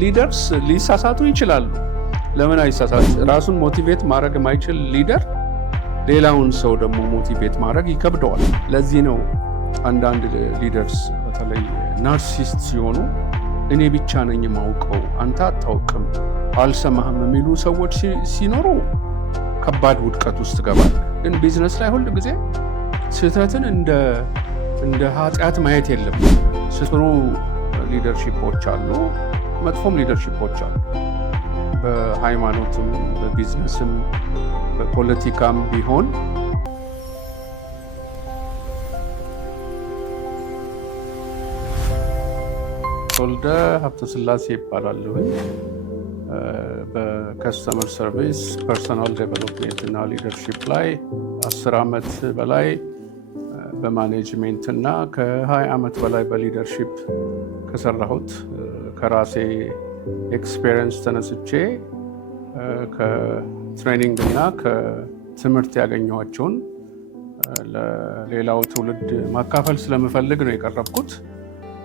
ሊደርስ ሊሳሳቱ ይችላሉ። ለምን አይሳሳት? ራሱን ሞቲቬት ማድረግ የማይችል ሊደር ሌላውን ሰው ደግሞ ሞቲቬት ማድረግ ይከብደዋል። ለዚህ ነው አንዳንድ ሊደርስ በተለይ ናርሲሲስት ሲሆኑ እኔ ብቻ ነኝ የማውቀው አንተ አታውቅም አልሰማህም የሚሉ ሰዎች ሲኖሩ ከባድ ውድቀት ውስጥ ገባል። ግን ቢዝነስ ላይ ሁል ጊዜ ስህተትን እንደ ኃጢአት ማየት የለም። ጥሩ ሊደርሺፖች አሉ፣ መጥፎም ሊደርሺፖች አሉ። በሃይማኖትም በቢዝነስም በፖለቲካም ቢሆን ወልደ ሀብተ ስላሴ ይባላል። በከስተመር ሰርቪስ ፐርሰናል ዴቨሎፕሜንት እና ሊደርሺፕ ላይ 10 ዓመት በላይ በማኔጅሜንት እና ከ20 ዓመት በላይ በሊደርሺፕ ከሰራሁት ከራሴ ኤክስፔሪየንስ ተነስቼ ከትሬኒንግ እና ከትምህርት ያገኘኋቸውን ለሌላው ትውልድ ማካፈል ስለምፈልግ ነው የቀረብኩት።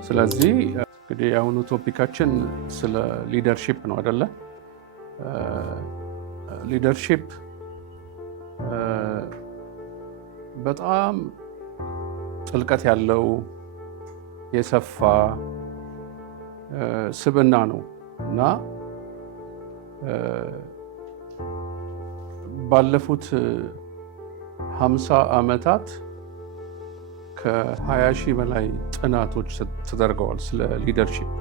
ስለዚህ እንግዲህ የአሁኑ ቶፒካችን ስለ ሊደርሺፕ ነው አይደለ? ሊደርሺፕ በጣም ጥልቀት ያለው የሰፋ ስብዕና ነው እና ባለፉት 50 ዓመታት ከ20 ሺህ በላይ ጥናቶች ተደርገዋል ስለ ሊደርሺፕ።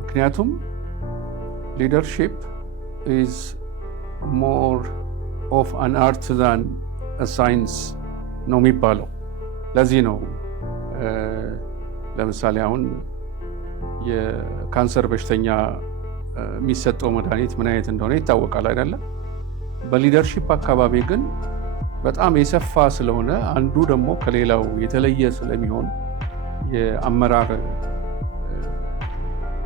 ምክንያቱም ሊደርሺፕ is more of an art than a science ነው የሚባለው። ለዚህ ነው ለምሳሌ አሁን የካንሰር በሽተኛ የሚሰጠው መድኃኒት ምን አይነት እንደሆነ ይታወቃል አይደለም? በሊደርሺፕ አካባቢ ግን በጣም የሰፋ ስለሆነ አንዱ ደግሞ ከሌላው የተለየ ስለሚሆን የአመራር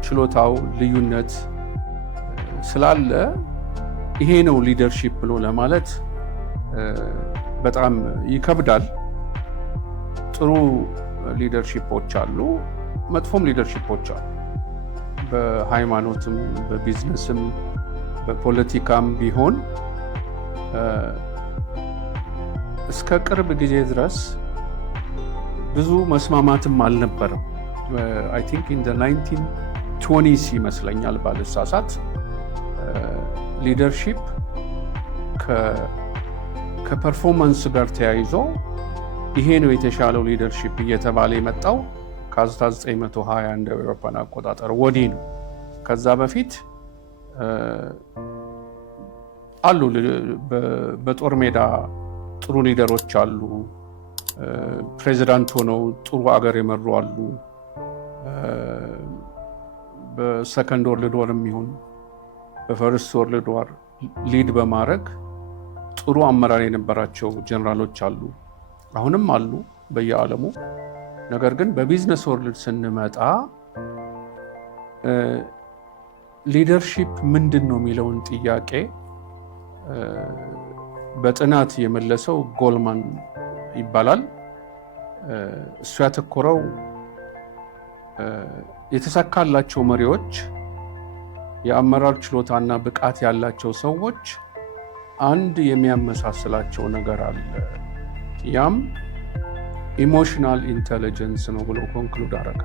ችሎታው ልዩነት ስላለ ይሄ ነው ሊደርሺፕ ብሎ ለማለት በጣም ይከብዳል። ጥሩ ሊደርሺፖች አሉ፣ መጥፎም ሊደርሺፖች አሉ። በሃይማኖትም በቢዝነስም በፖለቲካም ቢሆን እስከ ቅርብ ጊዜ ድረስ ብዙ መስማማትም አልነበረም። አይ ቲንክ ኢን ዘ 1920s ይመስለኛል ባልሳሳት ሊደርሺፕ ከፐርፎርማንስ ጋር ተያይዞ ይሄ ነው የተሻለው ሊደርሺፕ እየተባለ የመጣው ከ1920 እንደ አውሮፓውያን አቆጣጠር ወዲህ ነው። ከዛ በፊት አሉ በጦር ሜዳ ጥሩ ሊደሮች አሉ። ፕሬዚዳንት ሆነው ጥሩ አገር የመሩ አሉ። በሰከንድ ወርልድ ዋር የሚሆን በፈርስት ወርልድ ዋር ሊድ በማድረግ ጥሩ አመራር የነበራቸው ጀነራሎች አሉ፣ አሁንም አሉ በየዓለሙ። ነገር ግን በቢዝነስ ወርልድ ስንመጣ ሊደርሺፕ ምንድን ነው የሚለውን ጥያቄ በጥናት የመለሰው ጎልማን ይባላል። እሱ ያተኮረው የተሳካላቸው መሪዎች፣ የአመራር ችሎታና ብቃት ያላቸው ሰዎች አንድ የሚያመሳስላቸው ነገር አለ፣ ያም ኢሞሽናል ኢንተለጀንስ ነው ብሎ ኮንክሉድ አደረገ።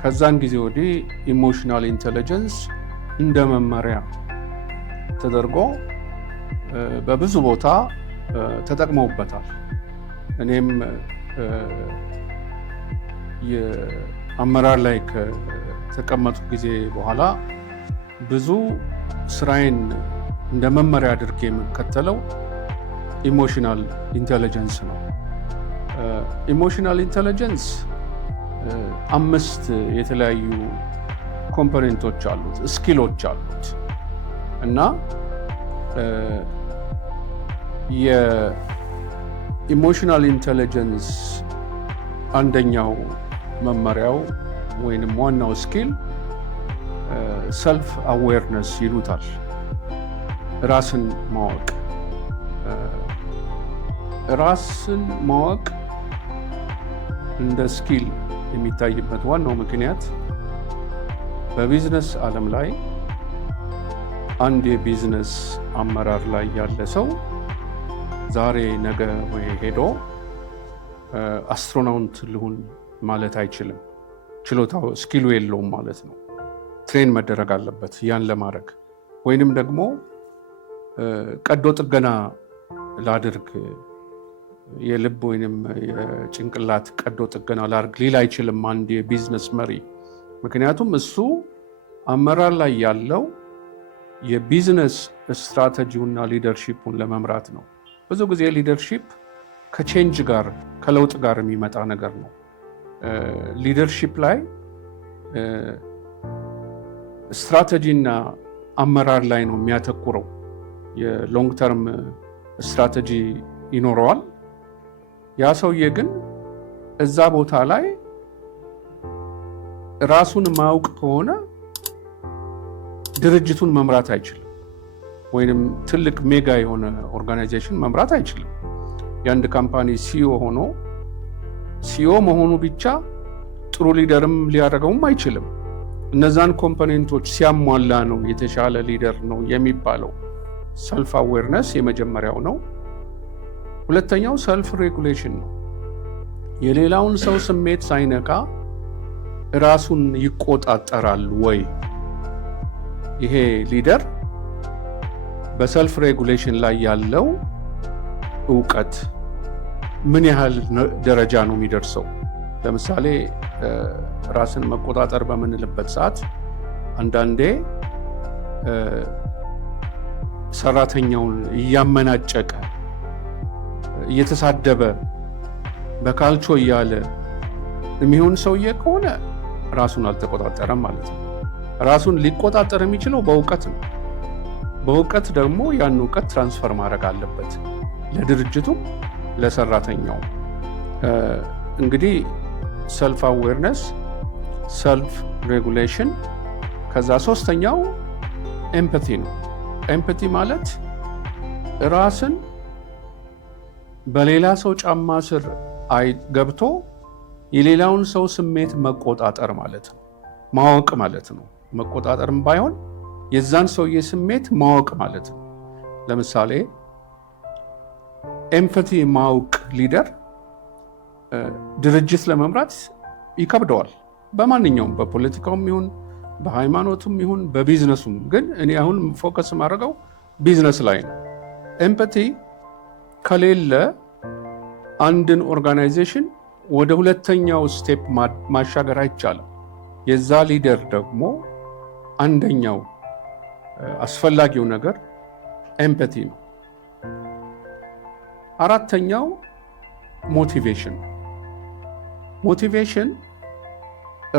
ከዛን ጊዜ ወዲህ ኢሞሽናል ኢንተለጀንስ እንደ መመሪያ ተደርጎ በብዙ ቦታ ተጠቅመውበታል። እኔም የአመራር ላይ ከተቀመጡ ጊዜ በኋላ ብዙ ስራዬን እንደ መመሪያ አድርጌ የምከተለው ኢሞሽናል ኢንተለጀንስ ነው። ኢሞሽናል ኢንተለጀንስ 5 የተለያዩ ኮምፖኔንቶች አሉት፣ ስኪሎች አሉት እና የኢሞሽናል ኢንተለጀንስ አንደኛው መመሪያው ወይንም ዋናው ስኪል ሰልፍ አዌርነስ ይሉታል። ራስን ማወቅ። ራስን ማወቅ እንደ ስኪል የሚታይበት ዋናው ምክንያት በቢዝነስ ዓለም ላይ አንድ የቢዝነስ አመራር ላይ ያለ ሰው ዛሬ ነገ ወይ ሄዶ አስትሮናውት ልሁን ማለት አይችልም። ችሎታው ስኪሉ የለውም ማለት ነው። ትሬን መደረግ አለበት ያን ለማድረግ። ወይንም ደግሞ ቀዶ ጥገና ላድርግ የልብ ወይንም የጭንቅላት ቀዶ ጥገና ላድርግ ሊል አይችልም አንድ የቢዝነስ መሪ። ምክንያቱም እሱ አመራር ላይ ያለው የቢዝነስ ስትራቴጂውና ሊደርሺፑን ለመምራት ነው። ብዙ ጊዜ ሊደርሺፕ ከቼንጅ ጋር ከለውጥ ጋር የሚመጣ ነገር ነው። ሊደርሺፕ ላይ ስትራቴጂና አመራር ላይ ነው የሚያተኩረው። የሎንግ ተርም ስትራቴጂ ይኖረዋል። ያ ሰውዬ ግን እዛ ቦታ ላይ ራሱን ማያውቅ ከሆነ ድርጅቱን መምራት አይችልም፣ ወይንም ትልቅ ሜጋ የሆነ ኦርጋናይዜሽን መምራት አይችልም። የአንድ ካምፓኒ ሲኦ መሆኑ ብቻ ጥሩ ሊደርም ሊያደርገውም አይችልም። እነዛን ኮምፖኔንቶች ሲያሟላ ነው የተሻለ ሊደር ነው የሚባለው። ሰልፍ አዌርነስ የመጀመሪያው ነው። ሁለተኛው ሰልፍ ሬጉሌሽን ነው። የሌላውን ሰው ስሜት ሳይነካ ራሱን ይቆጣጠራል ወይ? ይሄ ሊደር በሰልፍ ሬጉሌሽን ላይ ያለው እውቀት ምን ያህል ደረጃ ነው የሚደርሰው? ለምሳሌ ራስን መቆጣጠር በምንልበት ሰዓት አንዳንዴ ሰራተኛውን እያመናጨቀ እየተሳደበ በካልቾ እያለ የሚሆን ሰውዬ ከሆነ ራሱን አልተቆጣጠረም ማለት ነው። ራሱን ሊቆጣጠር የሚችለው በእውቀት ነው። በእውቀት ደግሞ ያን እውቀት ትራንስፈር ማድረግ አለበት ለድርጅቱም ለሰራተኛው። እንግዲህ ሰልፍ አዌርነስ፣ ሰልፍ ሬጉሌሽን፣ ከዛ ሶስተኛው ኤምፓቲ ነው። ኤምፓቲ ማለት ራስን በሌላ ሰው ጫማ ስር ገብቶ የሌላውን ሰው ስሜት መቆጣጠር ማለት ነው፣ ማወቅ ማለት ነው። መቆጣጠርም ባይሆን የዛን ሰውዬ ስሜት ማወቅ ማለት ነው። ለምሳሌ ኤምፓቲ ማወቅ ሊደር ድርጅት ለመምራት ይከብደዋል። በማንኛውም በፖለቲካውም ይሁን በሃይማኖቱም ይሁን በቢዝነሱም። ግን እኔ አሁን ፎከስ ማድረገው ቢዝነስ ላይ ነው። ኤምፓቲ ከሌለ አንድን ኦርጋናይዜሽን ወደ ሁለተኛው ስቴፕ ማሻገር አይቻልም። የዛ ሊደር ደግሞ አንደኛው አስፈላጊው ነገር ኤምፓቲ ነው። አራተኛው ሞቲቬሽን። ሞቲቬሽን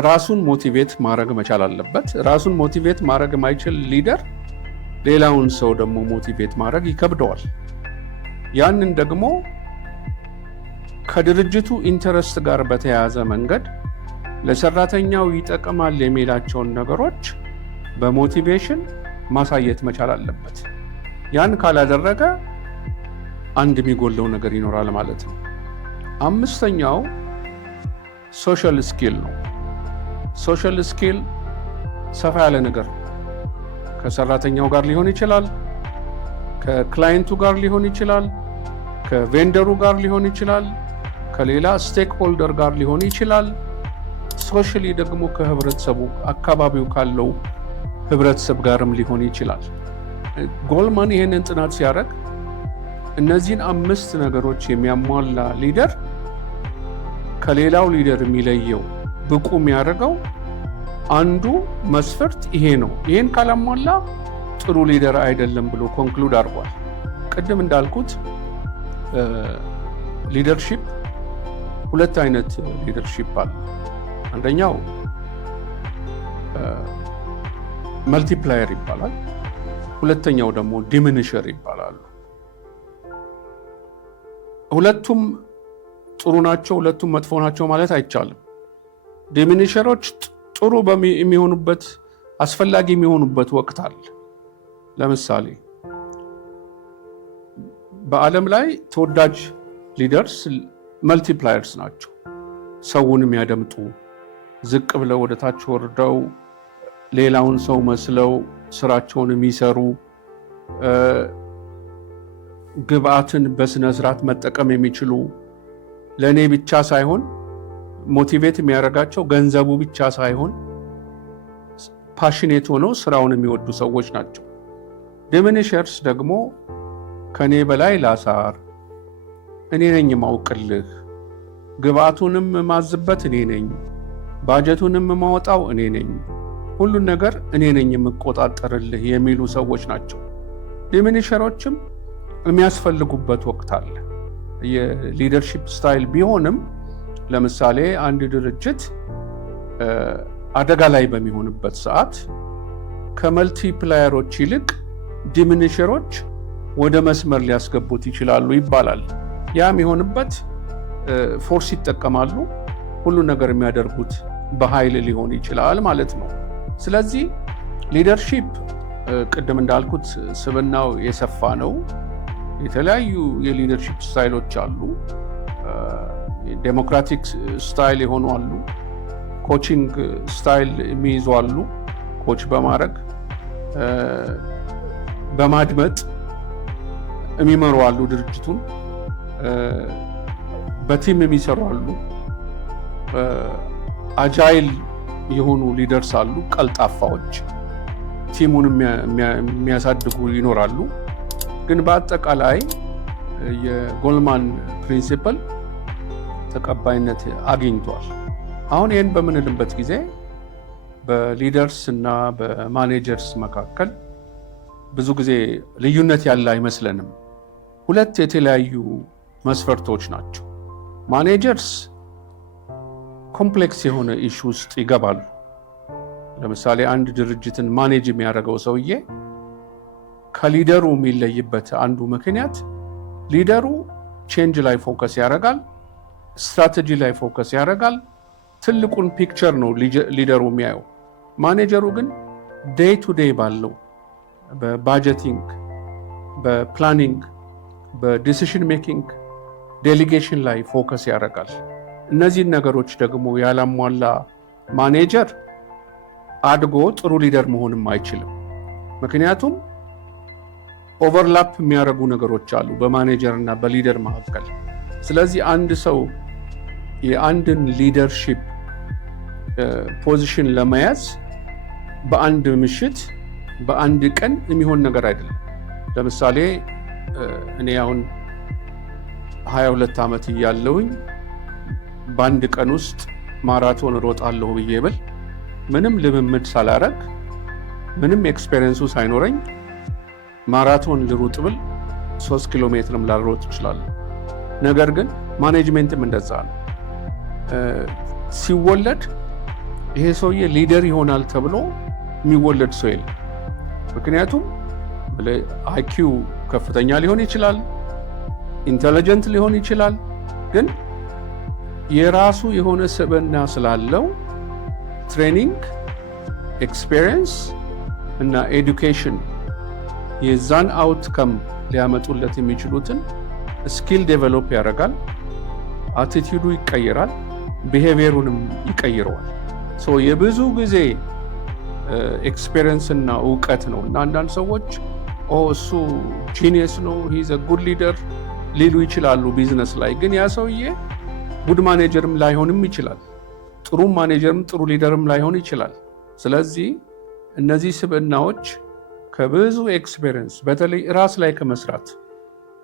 ራሱን ሞቲቬት ማድረግ መቻል አለበት። ራሱን ሞቲቬት ማድረግ የማይችል ሊደር ሌላውን ሰው ደግሞ ሞቲቬት ማድረግ ይከብደዋል። ያንን ደግሞ ከድርጅቱ ኢንተረስት ጋር በተያያዘ መንገድ ለሰራተኛው ይጠቅማል የሚላቸውን ነገሮች በሞቲቬሽን ማሳየት መቻል አለበት። ያን ካላደረገ አንድ የሚጎለው ነገር ይኖራል ማለት ነው። አምስተኛው ሶሻል ስኪል ነው። ሶሻል ስኪል ሰፋ ያለ ነገር ነው። ከሰራተኛው ጋር ሊሆን ይችላል፣ ከክላይንቱ ጋር ሊሆን ይችላል፣ ከቬንደሩ ጋር ሊሆን ይችላል፣ ከሌላ ስቴክ ሆልደር ጋር ሊሆን ይችላል። ሶሻሊ ደግሞ ከህብረተሰቡ አካባቢው ካለው ህብረተሰብ ጋርም ሊሆን ይችላል። ጎልማን ይህንን ጥናት ሲያደርግ እነዚህን 5 ነገሮች የሚያሟላ ሊደር ከሌላው ሊደር የሚለየው ብቁ የሚያደርገው አንዱ መስፈርት ይሄ ነው። ይሄን ካላሟላ ጥሩ ሊደር አይደለም ብሎ ኮንክሉድ አድርጓል። ቅድም እንዳልኩት ሊደርሺፕ 2 አይነት ሊደርሺፕ አለ። አንደኛው መልቲፕላየር ይባላል። ሁለተኛው ደግሞ ዲሚኒሸር ይባላሉ። ሁለቱም ጥሩ ናቸው፣ ሁለቱም መጥፎ ናቸው ማለት አይቻልም። ዲሚኒሸሮች ጥሩ የሚሆኑበት አስፈላጊ የሚሆኑበት ወቅት አለ። ለምሳሌ በዓለም ላይ ተወዳጅ ሊደርስ መልቲፕላየርስ ናቸው። ሰውን የሚያደምጡ ዝቅ ብለው ወደ ታች ወርደው ሌላውን ሰው መስለው ስራቸውን የሚሰሩ ግብአትን በስነ ስርዓት መጠቀም የሚችሉ ለእኔ ብቻ ሳይሆን ሞቲቬት የሚያደርጋቸው ገንዘቡ ብቻ ሳይሆን ፓሽኔት ሆነው ስራውን የሚወዱ ሰዎች ናቸው። ዲሚኒሸርስ ደግሞ ከኔ በላይ ላሳር፣ እኔ ነኝ ማውቅልህ፣ ግብአቱንም ማዝበት እኔ ነኝ፣ ባጀቱንም ማወጣው እኔ ነኝ፣ ሁሉን ነገር እኔ ነኝ የምቆጣጠርልህ የሚሉ ሰዎች ናቸው። ዲሚኒሸሮችም የሚያስፈልጉበት ወቅት አለ። የሊደርሺፕ ስታይል ቢሆንም ለምሳሌ አንድ ድርጅት አደጋ ላይ በሚሆንበት ሰዓት ከመልቲፕላየሮች ይልቅ ዲሚኒሸሮች ወደ መስመር ሊያስገቡት ይችላሉ ይባላል። ያ የሚሆንበት ፎርስ ይጠቀማሉ። ሁሉ ነገር የሚያደርጉት በኃይል ሊሆን ይችላል ማለት ነው። ስለዚህ ሊደርሺፕ ቅድም እንዳልኩት ስብናው የሰፋ ነው። የተለያዩ የሊደርሺፕ ስታይሎች አሉ። ዴሞክራቲክ ስታይል የሆኑ አሉ። ኮቺንግ ስታይል የሚይዙ አሉ። ኮች በማድረግ በማድመጥ የሚመሩ አሉ። ድርጅቱን በቲም የሚሰሩ አሉ። አጃይል የሆኑ ሊደርስ አሉ። ቀልጣፋዎች ቲሙን የሚያሳድጉ ይኖራሉ። ግን በአጠቃላይ የጎልማን ፕሪንሲፕል ተቀባይነት አግኝቷል። አሁን ይህን በምንልበት ጊዜ በሊደርስ እና በማኔጀርስ መካከል ብዙ ጊዜ ልዩነት ያለ አይመስለንም። ሁለት የተለያዩ መስፈርቶች ናቸው። ማኔጀርስ ኮምፕሌክስ የሆነ ኢሹ ውስጥ ይገባሉ። ለምሳሌ አንድ ድርጅትን ማኔጅ የሚያደርገው ሰውዬ ከሊደሩ የሚለይበት አንዱ ምክንያት ሊደሩ ቼንጅ ላይ ፎከስ ያደርጋል፣ ስትራቴጂ ላይ ፎከስ ያደርጋል። ትልቁን ፒክቸር ነው ሊደሩ የሚያየው። ማኔጀሩ ግን ዴይ ቱ ዴይ ባለው በባጀቲንግ፣ በፕላኒንግ፣ በዲሲሽን ሜኪንግ፣ ዴሊጌሽን ላይ ፎከስ ያደርጋል። እነዚህን ነገሮች ደግሞ ያላሟላ ማኔጀር አድጎ ጥሩ ሊደር መሆንም አይችልም። ምክንያቱም ኦቨርላፕ የሚያደርጉ ነገሮች አሉ በማኔጀር እና በሊደር መካከል። ስለዚህ አንድ ሰው የአንድን ሊደርሺፕ ፖዚሽን ለመያዝ በአንድ ምሽት በአንድ ቀን የሚሆን ነገር አይደለም። ለምሳሌ እኔ አሁን 22 ዓመት እያለሁኝ በአንድ ቀን ውስጥ ማራቶን እሮጣለሁ ብዬ ብል ምንም ልምምድ ሳላረግ ምንም ኤክስፔሪየንሱ ሳይኖረኝ ማራቶን ልሩጥ ብል 3 ኪሎ ሜትርም ላልሮጥ እችላለሁ። ነገር ግን ማኔጅሜንትም እንደዛ ነው። ሲወለድ ይሄ ሰውዬ ሊደር ይሆናል ተብሎ የሚወለድ ሰው የለም። ምክንያቱም አይኪው ከፍተኛ ሊሆን ይችላል፣ ኢንተለጀንት ሊሆን ይችላል። ግን የራሱ የሆነ ስብዕና ስላለው ትሬኒንግ፣ ኤክስፔሪየንስ እና ኤዱኬሽን የዛን አውትከም ሊያመጡለት የሚችሉትን ስኪል ዴቨሎፕ ያደርጋል። አቲቲዩዱ ይቀይራል፣ ቢሄቪየሩንም ይቀይረዋል። የብዙ ጊዜ ኤክስፔሪየንስ እና እውቀት ነው። እና አንዳንድ ሰዎች እሱ ጂኒየስ ነው ሂዝ ጉድ ሊደር ሊሉ ይችላሉ ቢዝነስ ላይ። ግን ያ ሰውዬ ጉድ ማኔጀርም ላይሆንም ይችላል፣ ጥሩ ማኔጀርም ጥሩ ሊደርም ላይሆን ይችላል። ስለዚህ እነዚህ ስብዕናዎች ከብዙ ኤክስፔሪየንስ በተለይ ራስ ላይ ከመስራት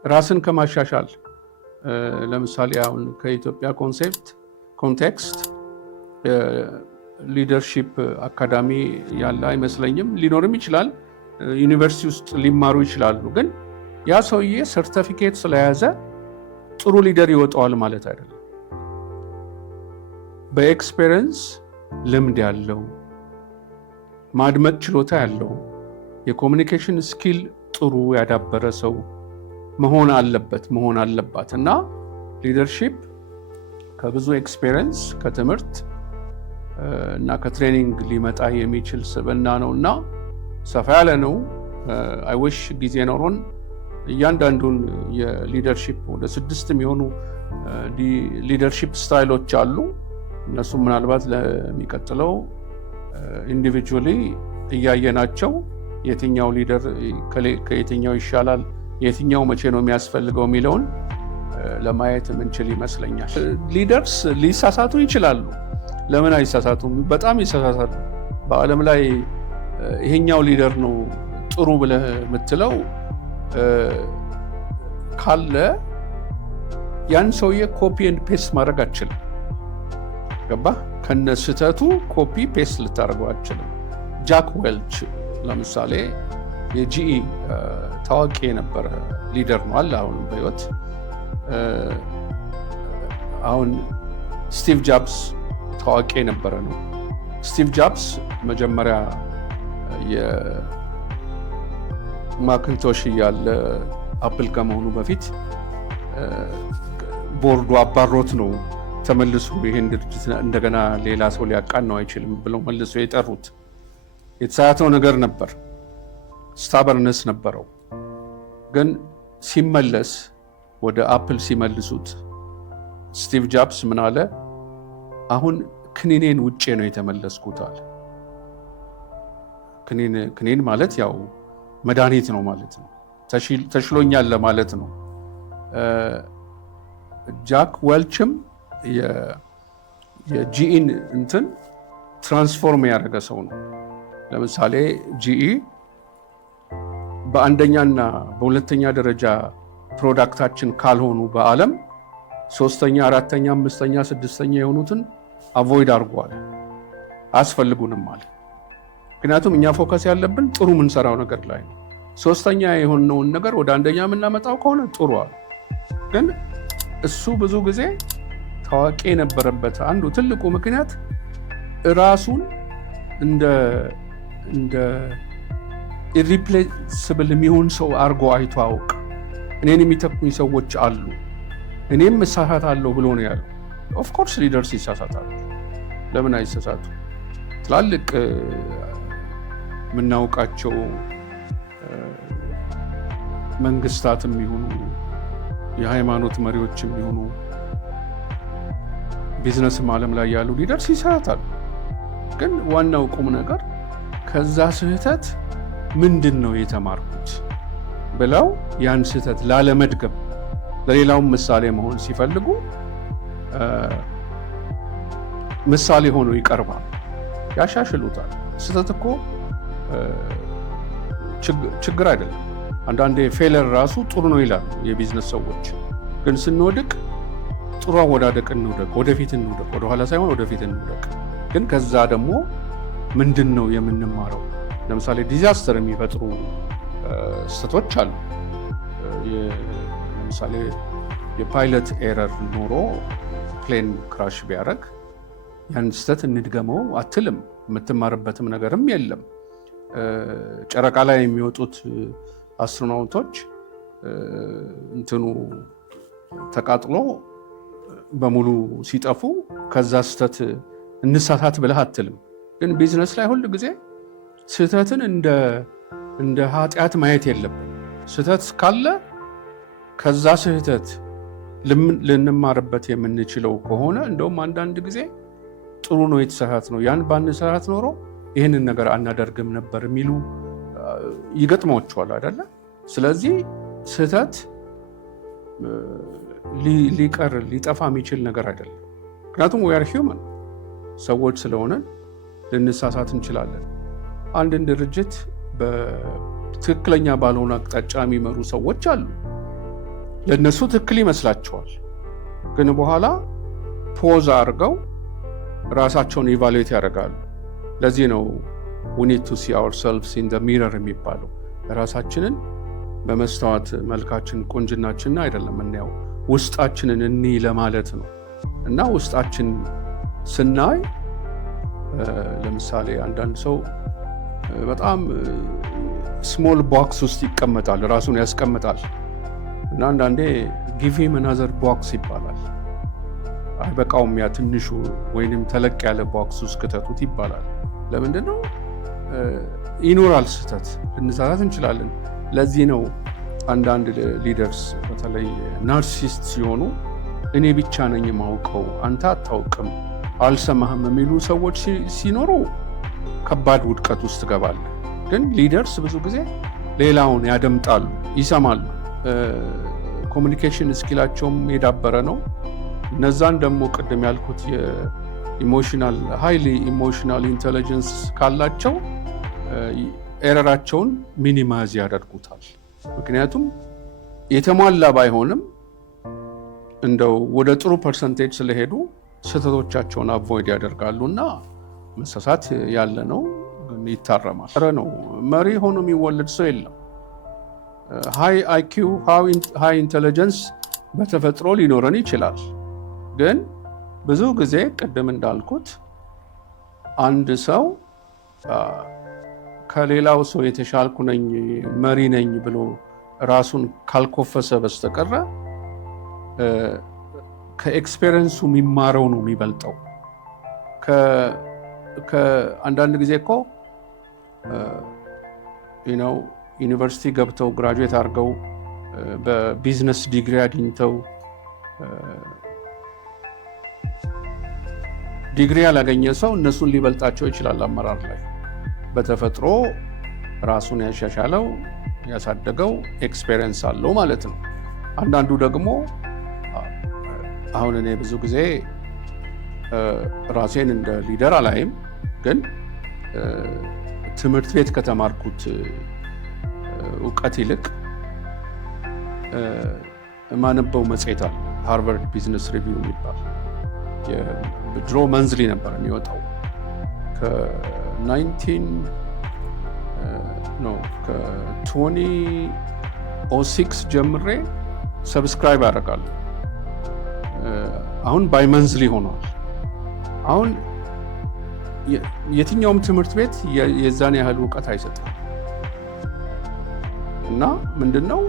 ራስን ከማሻሻል ለምሳሌ አሁን ከኢትዮጵያ ኮንቴክስት ሊደርሺፕ አካዳሚ ያለ አይመስለኝም። ሊኖርም ይችላል፣ ዩኒቨርሲቲ ውስጥ ሊማሩ ይችላሉ። ግን ያ ሰውዬ ሰርቲፊኬት ስለያዘ ጥሩ ሊደር ይወጣዋል ማለት አይደለም። በኤክስፔሪየንስ ልምድ ያለው፣ ማድመጥ ችሎታ ያለው፣ የኮሚኒኬሽን ስኪል ጥሩ ያዳበረ ሰው መሆን አለባት። እና ሊደርሺፕ ከብዙ ኤክስፔሪየንስ ከትምህርት እና ከትሬኒንግ ሊመጣ የሚችል ስብዕና ነው እና ሰፋ ያለ ነው። አይዊሽ ጊዜ ኖሮን እያንዳንዱን የሊደርሺፕ ወደ 6 የሚሆኑ ሊደርሺፕ ስታይሎች አሉ። እነሱም ምናልባት ለሚቀጥለው ኢንዲቪጁዋሊ እያየናቸው የትኛው ሊደር ከየትኛው ይሻላል፣ የትኛው መቼ ነው የሚያስፈልገው የሚለውን ለማየት የምንችል ይመስለኛል። ሊደርስ ሊሳሳቱ ይችላሉ። ለምን አይሳሳቱም? በጣም ይሳሳታሉ። በዓለም ላይ ይሄኛው ሊደር ነው ጥሩ ብለህ የምትለው ካለ ያን ሰውዬ ኮፒ ኤንድ ፔስት ማድረግ አትችልም። ገባህ? ከነ ስህተቱ ኮፒ ፔስት ልታደርገው አትችልም። ጃክ ዌልች ለምሳሌ የጂኢ ታዋቂ የነበረ ሊደር ነው አለ አሁን በህይወት። አሁን ስቲቭ ጃብስ ታዋቂ የነበረ ነው። ስቲቭ ጃብስ መጀመሪያ የማክንቶሽ እያለ አፕል ከመሆኑ በፊት ቦርዱ አባሮት ነው ተመልሶ ይሄን ድርጅት እንደገና ሌላ ሰው ሊያቃናው አይችልም ብለው መልሶ የጠሩት። የተሳሳተው ነገር ነበር፣ ስታበርነስ ነበረው። ግን ሲመለስ ወደ አፕል ሲመልሱት ስቲቭ ጃብስ ምን አለ? አሁን ክኒኔን ውጬ ነው የተመለስኩት አለ። ክኒን ማለት ያው መድኃኒት ነው ማለት ነው፣ ተሽሎኛል ለማለት ነው። ጃክ ዌልችም የጂኢን እንትን ትራንስፎርም ያደረገ ሰው ነው። ለምሳሌ ጂኢ በአንደኛና በሁለተኛ ደረጃ ፕሮዳክታችን ካልሆኑ በዓለም ሶስተኛ፣ አራተኛ፣ አምስተኛ፣ ስድስተኛ የሆኑትን አቮይድ አድርጓል። አያስፈልጉንም ማለት። ምክንያቱም እኛ ፎከስ ያለብን ጥሩ የምንሰራው ነገር ላይ ነው። ሶስተኛ የሆነውን ነገር ወደ አንደኛ የምናመጣው ከሆነ ጥሩ አለ። ግን እሱ ብዙ ጊዜ ታዋቂ የነበረበት አንዱ ትልቁ ምክንያት ራሱን እንደ ኢሪፕሌስብል የሚሆን ሰው አድርጎ አይቶ አውቅ። እኔን የሚተኩኝ ሰዎች አሉ፣ እኔም እሳሳታለሁ ብሎ ነው ያለው። ኦፍኮርስ ሊደርስ ይሳሳታሉ። ለምን አይሳሳቱ? ትላልቅ የምናውቃቸው መንግስታትም ይሁኑ የሃይማኖት መሪዎችም ይሁኑ ቢዝነስም ዓለም ላይ ያሉ ሊደርስ ይሳሳታሉ። ግን ዋናው ቁም ነገር ከዛ ስህተት ምንድን ነው የተማርኩት ብለው ያን ስህተት ላለመድገም ለሌላውም ምሳሌ መሆን ሲፈልጉ ምሳሌ ሆኖ ይቀርባል፣ ያሻሽሉታል። ስህተት እኮ ችግር አይደለም። አንዳንዴ ፌለር ራሱ ጥሩ ነው ይላሉ የቢዝነስ ሰዎች። ግን ስንወድቅ ጥሩ አወዳደቅ እንውደቅ፣ ወደፊት እንውደቅ፣ ወደኋላ ሳይሆን ወደፊት እንውደቅ። ግን ከዛ ደግሞ ምንድን ነው የምንማረው? ለምሳሌ ዲዛስተር የሚፈጥሩ ስህተቶች አሉ። ለምሳሌ የፓይለት ኤረር ኖሮ ፕሌን ክራሽ ቢያደርግ ያን ስህተት እንድገመው አትልም። የምትማርበትም ነገርም የለም። ጨረቃ ላይ የሚወጡት አስትሮናውቶች እንትኑ ተቃጥሎ በሙሉ ሲጠፉ ከዛ ስህተት እንሳሳት ብለህ አትልም። ግን ቢዝነስ ላይ ሁል ጊዜ ስህተትን እንደ ኃጢአት ማየት የለብን። ስህተት ካለ ከዛ ስህተት ልንማርበት የምንችለው ከሆነ እንደውም አንዳንድ ጊዜ ጥሩ ነው የተሳሳት ነው፣ ያን ባንሰራት ኖሮ ይህንን ነገር አናደርግም ነበር የሚሉ ይገጥማቸዋል አይደለ? ስለዚህ ስህተት ሊጠፋ የሚችል ነገር አይደለም። ምክንያቱም we are human ሰዎች ስለሆነን ልንሳሳት እንችላለን። አንድን ድርጅት በትክክለኛ ባልሆነ አቅጣጫ የሚመሩ ሰዎች አሉ። ለነሱ ትክክል ይመስላቸዋል፣ ግን በኋላ ፖዝ አድርገው ራሳቸውን ኢቫሉዌት ያደርጋሉ። ለዚህ ነው we need to see ourselves in the mirror የሚባለው። ራሳችንን በመስታወት መልካችን ቁንጅናችንን አይደለም እናየው፣ ውስጣችንን እንይ ለማለት ነው። እና ውስጣችን ስናይ ለምሳሌ አንዳንድ ሰው በጣም ስሞል ቦክስ ውስጥ ይቀመጣል፣ ራሱን ያስቀምጣል። እና አንዳንዴ give him another box ይባላል። አይበቃውም ያ ትንሹ ወይንም ተለቅ ያለ ቦክስ ውስጥ ከተቱት ይባላል። ለምንድን ነው? ይኖራል ስህተት፣ ልንሳሳት እንችላለን። ለዚህ ነው አንዳንድ ሊደርስ በተለይ ናርሲሲስት ሲሆኑ እኔ ብቻ ነኝ የማውቀው አንተ አታውቅም፣ አልሰማህም የሚሉ ሰዎች ሲኖሩ ከባድ ውድቀት ውስጥ ትገባለህ። ግን ሊደርስ ብዙ ጊዜ ሌላውን ያደምጣሉ፣ ይሰማሉ። ኮሚኒኬሽን ስኪላቸውም የዳበረ ነው። እነዛን ደግሞ ቅድም ያልኩት የኢሞሽናል ሃይሊ ኢሞሽናል ኢንቴሊጀንስ ካላቸው ኤረራቸውን ሚኒማይዝ ያደርጉታል። ምክንያቱም የተሟላ ባይሆንም እንደው ወደ ጥሩ ፐርሰንቴጅ ስለሄዱ ስህተቶቻቸውን አቮይድ ያደርጋሉ እና መሳሳት ያለ ነው፣ ግን ይታረማል ነው። መሪ ሆኖ የሚወለድ ሰው የለም። ሃይ አይኪው ሃይ ኢንቴሊጀንስ በተፈጥሮ ሊኖረን ይችላል። ግን ብዙ ጊዜ ቅድም እንዳልኩት አንድ ሰው ከሌላው ሰው የተሻልኩ ነኝ መሪ ነኝ ብሎ ራሱን ካልኮፈሰ በስተቀረ ከኤክስፔሪየንሱ የሚማረው ነው የሚበልጠው። ከአንዳንድ ጊዜ እኮ ዩኒቨርሲቲ ገብተው ግራጁዌት አድርገው በቢዝነስ ዲግሪ አግኝተው ዲግሪ ያላገኘ ሰው እነሱን ሊበልጣቸው ይችላል አመራር ላይ። በተፈጥሮ ራሱን ያሻሻለው ያሳደገው ኤክስፔሪየንስ አለው ማለት ነው። አንዳንዱ ደግሞ አሁን እኔ ብዙ ጊዜ ራሴን እንደ ሊደር አላይም፣ ግን ትምህርት ቤት ከተማርኩት እውቀት ይልቅ የማነበው መጽሔት አለ፣ ሃርቫርድ ቢዝነስ ሪቪው የሚባል ድሮ መንዝሊ ነበር የሚወጣው። ከ2006 ጀምሬ ሰብስክራይብ ያደርጋለሁ። አሁን ባይ መንዝሊ ሆኗል። አሁን የትኛውም ትምህርት ቤት የዛን ያህል እውቀት አይሰጥም እና ምንድነው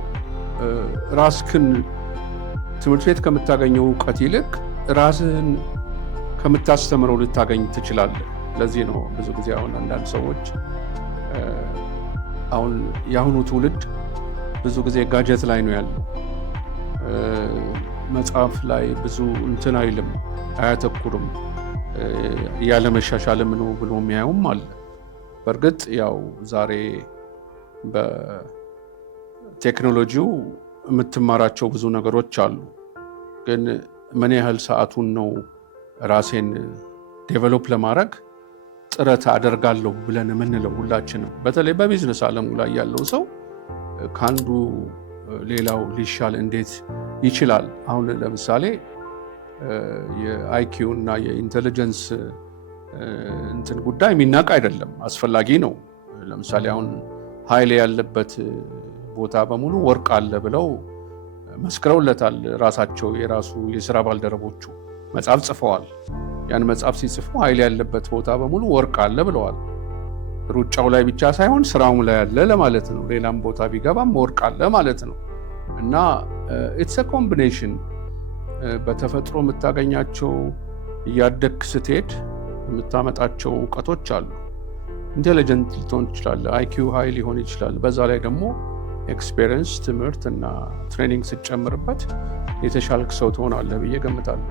ራስህን ትምህርት ቤት ከምታገኘው እውቀት ይልቅ ራስህን ከምታስተምረው ልታገኝ ትችላለህ። ለዚህ ነው ብዙ ጊዜ አሁን አንዳንድ ሰዎች አሁን የአሁኑ ትውልድ ብዙ ጊዜ ጋጀት ላይ ነው ያለው፣ መጽሐፍ ላይ ብዙ እንትን አይልም፣ አያተኩርም፣ ያለመሻሻልም ነው ብሎ የሚያዩም አለ። በእርግጥ ያው ዛሬ በቴክኖሎጂው የምትማራቸው ብዙ ነገሮች አሉ። ግን ምን ያህል ሰዓቱን ነው ራሴን ዴቨሎፕ ለማድረግ ጥረት አደርጋለሁ ብለን የምንለው ሁላችንም። በተለይ በቢዝነስ ዓለሙ ላይ ያለው ሰው ከአንዱ ሌላው ሊሻል እንዴት ይችላል? አሁን ለምሳሌ የአይኪው እና የኢንቴሊጀንስ እንትን ጉዳይ የሚናቅ አይደለም፣ አስፈላጊ ነው። ለምሳሌ አሁን ኃይል ያለበት ቦታ በሙሉ ወርቅ አለ ብለው መስክረውለታል። ራሳቸው የራሱ የስራ ባልደረቦቹ መጽሐፍ ጽፈዋል። ያን መጽሐፍ ሲጽፉ ኃይል ያለበት ቦታ በሙሉ ወርቅ አለ ብለዋል። ሩጫው ላይ ብቻ ሳይሆን ስራውም ላይ አለ ለማለት ነው። ሌላም ቦታ ቢገባም ወርቅ አለ ማለት ነው። እና ኢትስ አ ኮምቢኔሽን በተፈጥሮ የምታገኛቸው እያደግ ስትሄድ የምታመጣቸው እውቀቶች አሉ። ኢንቴሊጀንት ልትሆን ትችላለህ፣ አይኪው ሃይ ሊሆን ይችላል። በዛ ላይ ደግሞ ኤክስፔሪየንስ ትምህርት እና ትሬኒንግ ስትጨምርበት የተሻልክ ሰው ትሆናለህ ብዬ ገምታለሁ።